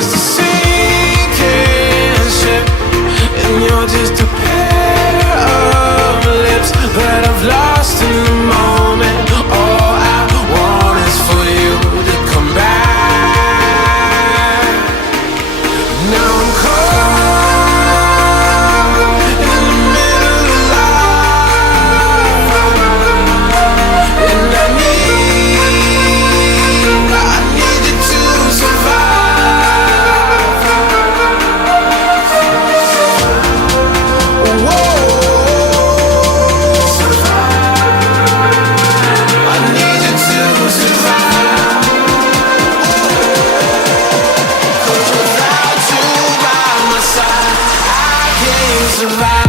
just a sinking ship, and you're just a pair of lips that I've lost in the moment. All I want is for you to come back. Now I'm caught in the middle of life, and I need you to survive. Whoa, I need you to survive. 'Cause without you by my side, I can't survive.